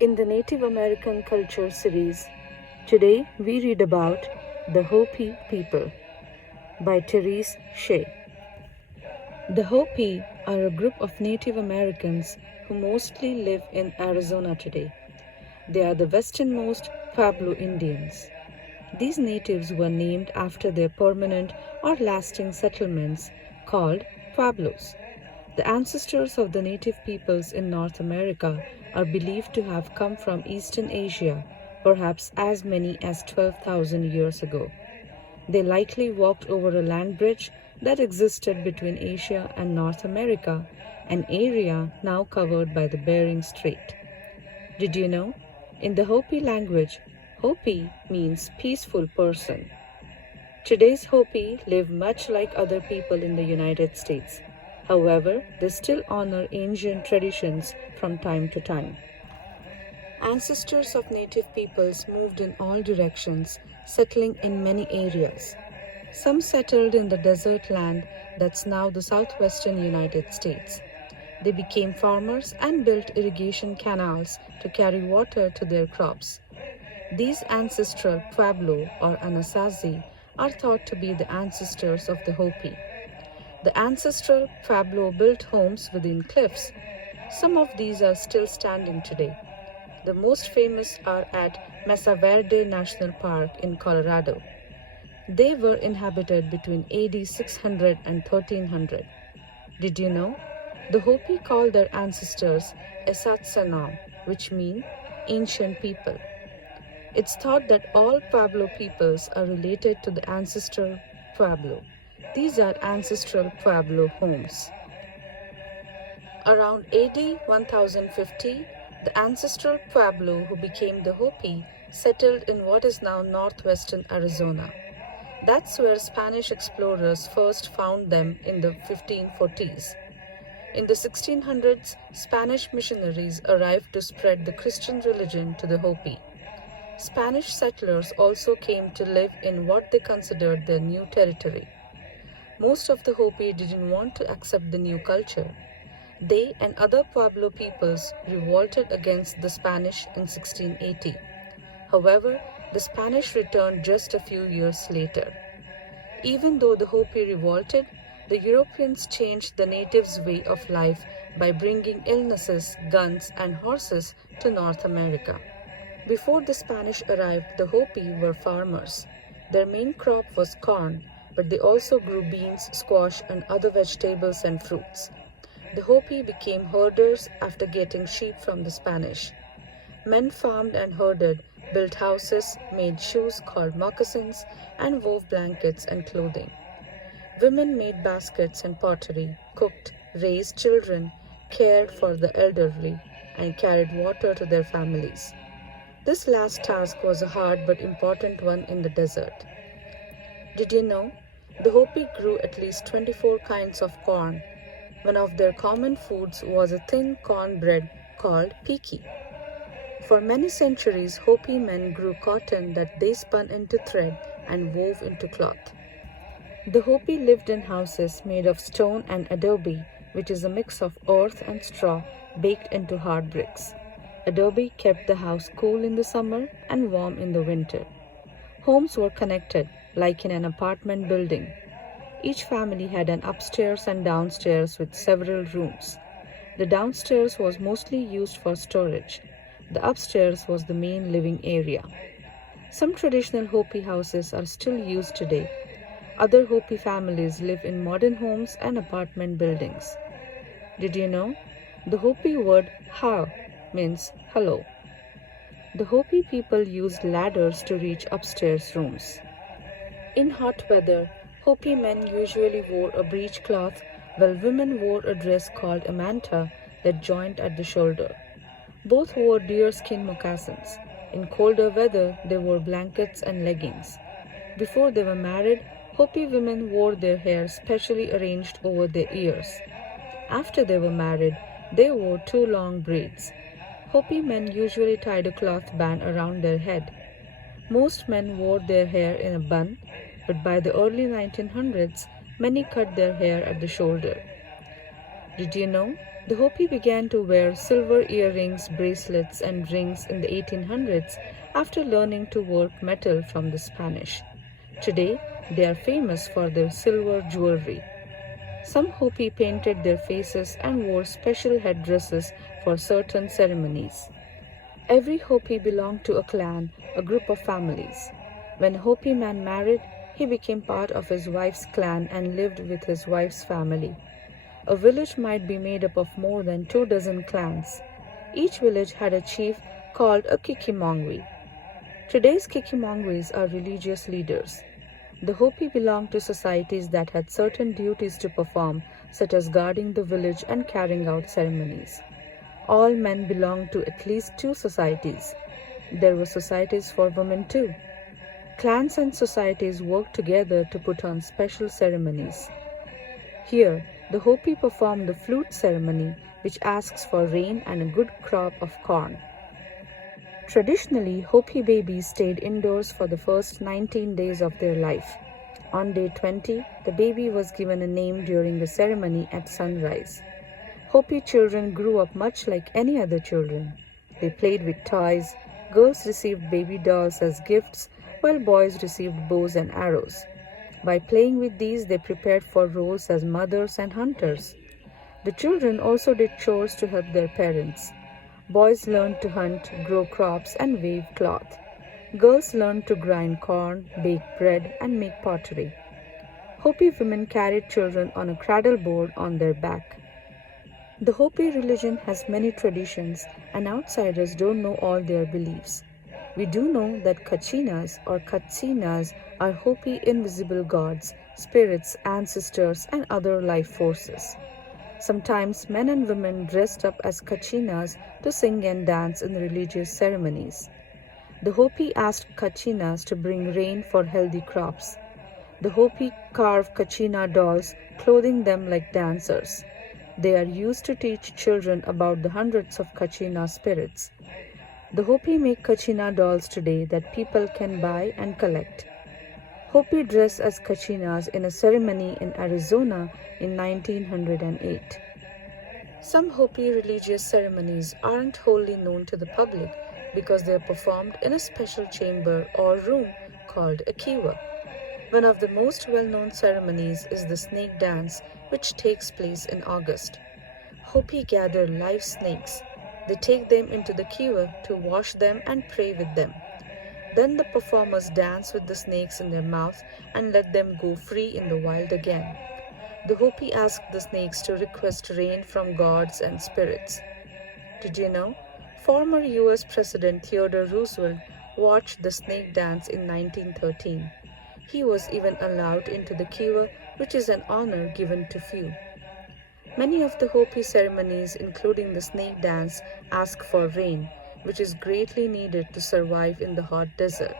In the Native American Culture series, today we read about the Hopi people by Therese Shea. The Hopi are a group of Native Americans who mostly live in Arizona today. They are the westernmost Pueblo Indians. These natives were named after their permanent or lasting settlements called Pueblos. The ancestors of the native peoples in North America are believed to have come from Eastern Asia, perhaps as many as 12,000 years ago. They likely walked over a land bridge that existed between Asia and North America, an area now covered by the Bering Strait. Did you know? In the Hopi language, Hopi means peaceful person. Today's Hopi live much like other people in the United States. However, they still honor ancient traditions from time to time. Ancestors of native peoples moved in all directions, settling in many areas. Some settled in the desert land that's now the southwestern United States. They became farmers and built irrigation canals to carry water to their crops. These ancestral Pueblo or Anasazi are thought to be the ancestors of the Hopi. The ancestral Pueblo built homes within cliffs. Some of these are still standing today. The most famous are at Mesa Verde National Park in Colorado. They were inhabited between AD 600 and 1300. Did you know? The Hopi call their ancestors Esatsanam, which mean ancient people. It's thought that all Pueblo peoples are related to the ancestral Pueblo. These are ancestral Pueblo homes. Around AD 1050, the ancestral Pueblo who became the Hopi settled in what is now northwestern Arizona. That's where Spanish explorers first found them in the 1540s. In the 1600s, Spanish missionaries arrived to spread the Christian religion to the Hopi. Spanish settlers also came to live in what they considered their new territory. Most of the Hopi didn't want to accept the new culture. They and other Pueblo peoples revolted against the Spanish in 1680. However, the Spanish returned just a few years later. Even though the Hopi revolted, the Europeans changed the natives' way of life by bringing illnesses, guns, and horses to North America. Before the Spanish arrived, the Hopi were farmers. Their main crop was corn, but they also grew beans, squash, and other vegetables and fruits. The Hopi became herders after getting sheep from the Spanish. Men farmed and herded, built houses, made shoes called moccasins, and wove blankets and clothing. Women made baskets and pottery, cooked, raised children, cared for the elderly, and carried water to their families. This last task was a hard but important one in the desert. Did you know? The Hopi grew at least 24 kinds of corn. One of their common foods was a thin corn bread called piki. For many centuries, Hopi men grew cotton that they spun into thread and wove into cloth. The Hopi lived in houses made of stone and adobe, which is a mix of earth and straw baked into hard bricks. Adobe kept the house cool in the summer and warm in the winter. Homes were connected, like in an apartment building. Each family had an upstairs and downstairs with several rooms. The downstairs was mostly used for storage. The upstairs was the main living area. Some traditional Hopi houses are still used today. Other Hopi families live in modern homes and apartment buildings. Did you know? The Hopi word ha means hello. The Hopi people used ladders to reach upstairs rooms. In hot weather, Hopi men usually wore a breechcloth, while women wore a dress called a manta that joined at the shoulder. Both wore deerskin moccasins. In colder weather, they wore blankets and leggings. Before they were married, Hopi women wore their hair specially arranged over their ears. After they were married, they wore 2 long braids. Hopi men usually tied a cloth band around their head. Most men wore their hair in a bun, but by the early 1900s, many cut their hair at the shoulder. Did you know? The Hopi began to wear silver earrings, bracelets, and rings in the 1800s after learning to work metal from the Spanish. Today, they are famous for their silver jewelry. Some Hopi painted their faces and wore special headdresses for certain ceremonies. Every Hopi belonged to a clan, a group of families. When a Hopi man married, he became part of his wife's clan and lived with his wife's family. A village might be made up of more than 24 clans. Each village had a chief called a Kikimongwi. Today's Kikimongwis are religious leaders. The Hopi belonged to societies that had certain duties to perform, such as guarding the village and carrying out ceremonies. All men belonged to at least 2 societies. There were societies for women too. Clans and societies worked together to put on special ceremonies. Here, the Hopi perform the flute ceremony, which asks for rain and a good crop of corn. Traditionally, Hopi babies stayed indoors for the first 19 days of their life. On day 20, the baby was given a name during a ceremony at sunrise. Hopi children grew up much like any other children. They played with toys. Girls received baby dolls as gifts, while boys received bows and arrows. By playing with these, they prepared for roles as mothers and hunters. The children also did chores to help their parents. Boys learned to hunt, grow crops, and weave cloth. Girls learned to grind corn, bake bread, and make pottery. Hopi women carried children on a cradle board on their back. The Hopi religion has many traditions, and outsiders don't know all their beliefs. We do know that Kachinas or Katsinas are Hopi invisible gods, spirits, ancestors, and other life forces. Sometimes men and women dressed up as Kachinas to sing and dance in religious ceremonies. The Hopi asked Kachinas to bring rain for healthy crops. The Hopi carve Kachina dolls, clothing them like dancers. They are used to teach children about the hundreds of Kachina spirits. The Hopi make Kachina dolls today that people can buy and collect. Hopi dress as Kachinas in a ceremony in Arizona in 1908. Some Hopi religious ceremonies aren't wholly known to the public because they are performed in a special chamber or room called a kiva. One of the most well-known ceremonies is the snake dance, which takes place in August. Hopi gather live snakes. They take them into the kiva to wash them and pray with them. Then the performers dance with the snakes in their mouth and let them go free in the wild again. The Hopi ask the snakes to request rain from gods and spirits. Did you know? Former US President Theodore Roosevelt watched the snake dance in 1913. He was even allowed into the kiva, which is an honor given to few. Many of the Hopi ceremonies, including the snake dance, ask for rain, which is greatly needed to survive in the hot desert.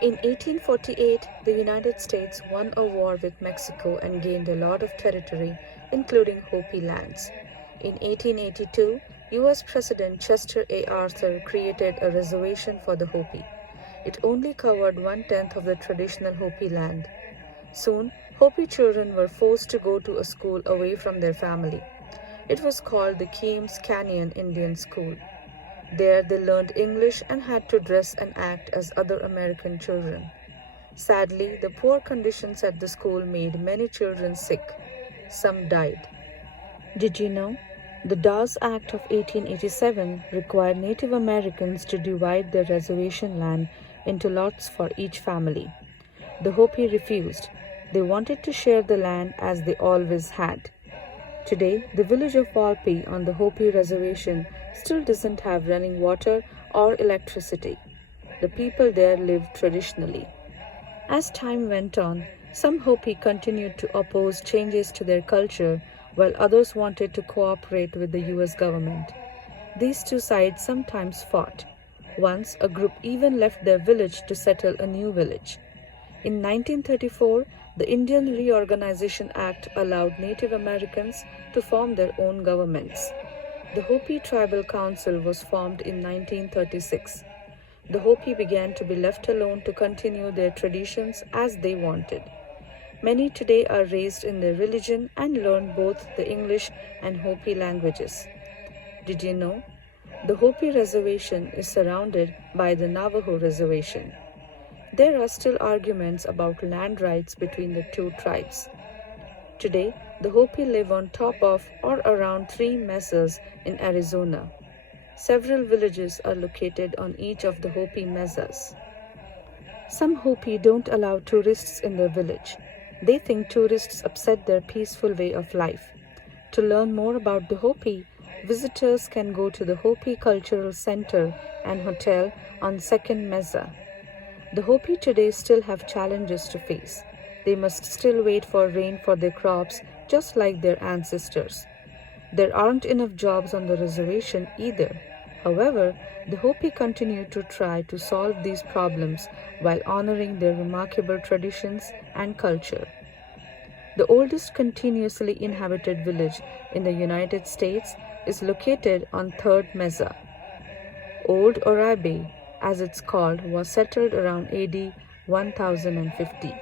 In 1848, the United States won a war with Mexico and gained a lot of territory, including Hopi lands. In 1882, US President Chester A. Arthur created a reservation for the Hopi. It only covered 1/10 of the traditional Hopi land. Soon, Hopi children were forced to go to a school away from their family. It was called the Keams Canyon Indian School. There they learned English and had to dress and act as other American children. Sadly, the poor conditions at the school made many children sick. Some died. Did you know? The Dawes Act of 1887 required Native Americans to divide their reservation land into lots for each family. The Hopi refused. They wanted to share the land as they always had. Today, the village of Walpi on the Hopi reservation still doesn't have running water or electricity. The people there live traditionally. As time went on, some Hopi continued to oppose changes to their culture, while others wanted to cooperate with the US government. These two sides sometimes fought. Once, a group even left their village to settle a new village. In 1934, the Indian Reorganization Act allowed Native Americans to form their own governments. The Hopi Tribal Council was formed in 1936. The Hopi began to be left alone to continue their traditions as they wanted. Many today are raised in their religion and learn both the English and Hopi languages. Did you know? The Hopi reservation is surrounded by the Navajo reservation. There are still arguments about land rights between the two tribes. Today, the Hopi live on top of or around 3 mesas in Arizona. Several villages are located on each of the Hopi mesas. Some Hopi don't allow tourists in their village. They think tourists upset their peaceful way of life. To learn more about the Hopi, visitors can go to the Hopi Cultural Center and Hotel on 2nd Mesa. The Hopi today still have challenges to face. They must still wait for rain for their crops, just like their ancestors. There aren't enough jobs on the reservation either. However, the Hopi continue to try to solve these problems while honoring their remarkable traditions and culture. The oldest continuously inhabited village in the United States is located on 3rd Mesa. Old Oribe, as it's called, was settled around AD 1050.